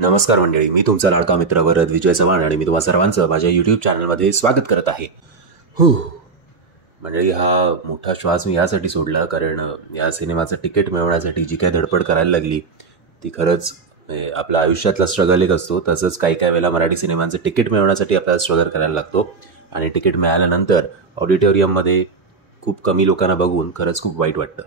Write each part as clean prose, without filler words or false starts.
नमस्कार मंडळी, मी तुमचा लाडका मित्र वरद विजय चव्हाण आणि मी तुम्हा सर्वांचं माझ्या यूट्यूब चॅनलमध्ये स्वागत करत आहे. मंडळी, हा मोठा श्वास मी यासाठी सोडला कारण या सिनेमाचं तिकीट मिळवण्यासाठी जी काय धडपड करायला लागली ती खरंच आपल्या आयुष्यातला स्ट्रगल एक असतो. तसंच काही वेळेला मराठी सिनेमांचं तिकीट मिळवण्यासाठी आपल्याला स्ट्रगल करायला लागतो आणि तिकीट मिळाल्यानंतर ऑडिटोरियममध्ये खूप कमी लोकांना बघून खरंच खूप वाईट वाटतं.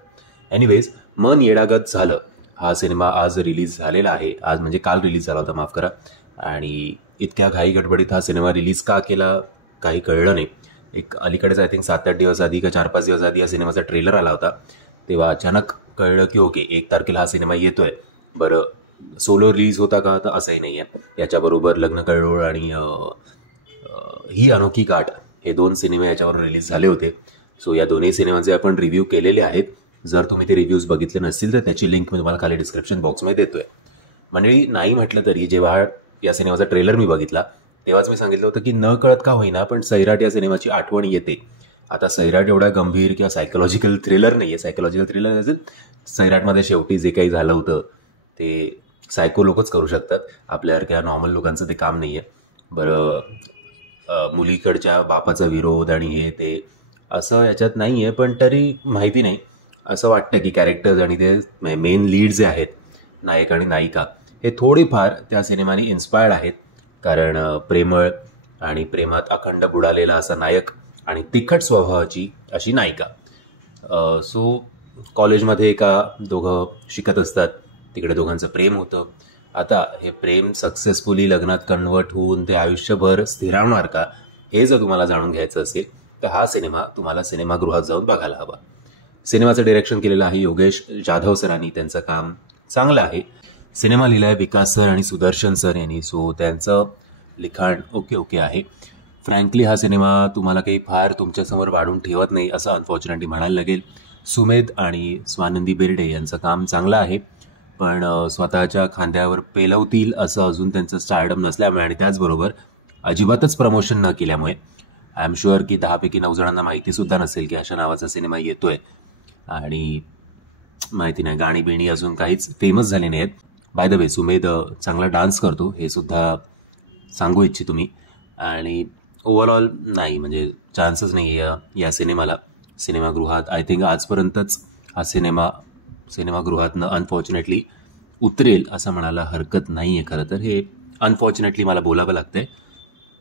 एनिवेज, मन येडागत झालं हा सिनेमा आज रिलीज झालेला आहे. आज म्हणजे काल रिलीज झाला होता, माफ करा. आणि इतक्या घाई गडबडीत हा सिनेमा रिलीज का केला काही कळलं नाही. एक अलीकडेच आय थिंक 7-8 दिवस आधी का 4-5 दिवस आधी या सिनेमाचा ट्रेलर आला होता. तेव्हा अचानक कळलं की ओके 1 तारखेला हा सिनेमा येतोय. बरं, सोलो रिलीज होता का, तर असंही नाही आहे. याच्याबरोबर लग्न कल्लोळ आणि ही अनोखी गाठ हे 2 सिनेमे याच्यावर रिलीज झाले होते. सो या दोन्ही सिनेमांचे आपण रिव्ह्यू केलेले आहेत. जर तुम्ही ते रिव्ह्यूज बघितले नसतील तर त्याची लिंक मी तुम्हाला खाली डिस्क्रिप्शन बॉक्समध्ये देतोय. मंडळी, नाही म्हटलं तरी जेव्हा या सिनेमाचा ट्रेलर मी बघितला तेव्हाच मी सांगितलं होतं की न कळत का होईना पण सैराट या सिनेमाची आठवण येते. आता सैराट एवढा गंभीर किंवा सायकोलॉजिकल थ्रिलर नाही आहे. सायकोलॉजिकल थ्रिलर असेल, सैराटमध्ये शेवटी जे काही झालं होतं ते सायको लोकच करू शकतात. आपल्यासारख्या नॉर्मल लोकांचं ते काम नाही आहे. बरं, मुलीकडच्या बापाचा विरोध आणि हे ते असं याच्यात नाही आहे, पण तरी माहिती नाही, असं वाटतं की कॅरेक्टर्स आणि ते मेन लीड जे आहेत, नायक आणि नायिका, हे थोडीफार त्या सिनेमाने इन्स्पायर्ड आहेत. कारण प्रेमळ आणि प्रेमात अखंड बुडालेला असा नायक आणि तिखट स्वभावाची अशी नायिका. सो कॉलेजमध्ये दोघं शिकत असतात, तिकडे दोघांचं प्रेम होतं. आता हे प्रेम सक्सेसफुली लग्नात कन्वर्ट होऊन ते आयुष्यभर स्थिरावणार का, हे जर तुम्हाला जाणून घ्यायचं असेल तर हा सिनेमा तुम्हाला सिनेमागृहात जाऊन बघायला हवा. सिनेमाचं डिरेक्शन केलेलं आहे योगेश जाधव सरांनी. त्यांचं काम चांगलं आहे. सिनेमा लिहिला आहे विकास सर आणि सुदर्शन सर यांनी. सो त्यांचं लिखाण ओके आहे. फ्रँकली हा सिनेमा तुम्हाला काही फार तुमच्यासमोर वाढून ठेवत नाही असं अनफॉर्च्युनेटली म्हणायला लागेल. सुमेध आणि स्वानंदी बिर्डे यांचं काम चांगलं आहे, पण स्वतःच्या खांद्यावर पेलवतील असं अजून त्यांचं स्टारडम नसल्यामुळे आणि त्याचबरोबर अजिबातच प्रमोशन न केल्यामुळे आय एम शुअर की 10 पैकी 9 जणांना माहितीसुद्धा नसेल की अशा नावाचा सिनेमा येतोय. आणि माहिती नाही, गाणी बिणी अजून काहीच फेमस झाले नाहीत. बाय द वे, सुमेध चांगला डान्स करतो हे सुद्धा सांगू इच्छितो मी. आणि ओव्हरऑल नाही, म्हणजे चान्सच नाही आहे या सिनेमाला सिनेमागृहात. आय थिंक आजपर्यंतच हा सिनेमागृहातनं अनफॉर्च्युनेटली उतरेल असं म्हणायला हरकत नाही आहे. खरं तर हे अनफॉर्च्युनेटली मला बोलावं लागतंय,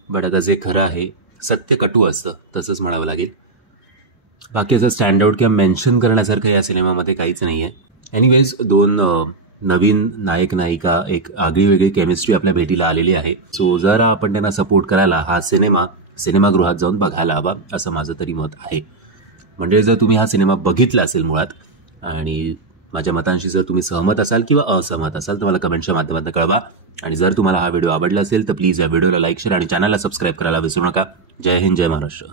बट आता जे खरं आहे, सत्य कटू असतं तसंच म्हणावं लागेल. बाकी असं स्टँडआउट किंवा मेन्शन करण्यासारखं या सिनेमामध्ये काहीच नाही आहे. एनिवेज, 2 नवीन नायक नायिका, एक आगळीवेगळी केमिस्ट्री आपल्या भेटीला आलेली आहे. सो जरा आपण त्यांना सपोर्ट करायला हा सिनेमागृहात जाऊन बघायला हवा असं माझं तरी मत आहे. म्हणजे जर तुम्ही हा सिनेमा बघितला असेल मुळात आणि माझ्या मतांशी जर तुम्ही सहमत असाल किंवा असहमत असाल तर मला कमेंटच्या माध्यमातून कळवा. आणि जर तुम्हाला हा व्हिडिओ आवडला असेल तर प्लीज या व्हिडिओला लाईक, शेअर आणि चॅनलला सबस्क्राईब करायला विसरू नका. जय हिंद, जय महाराष्ट्र.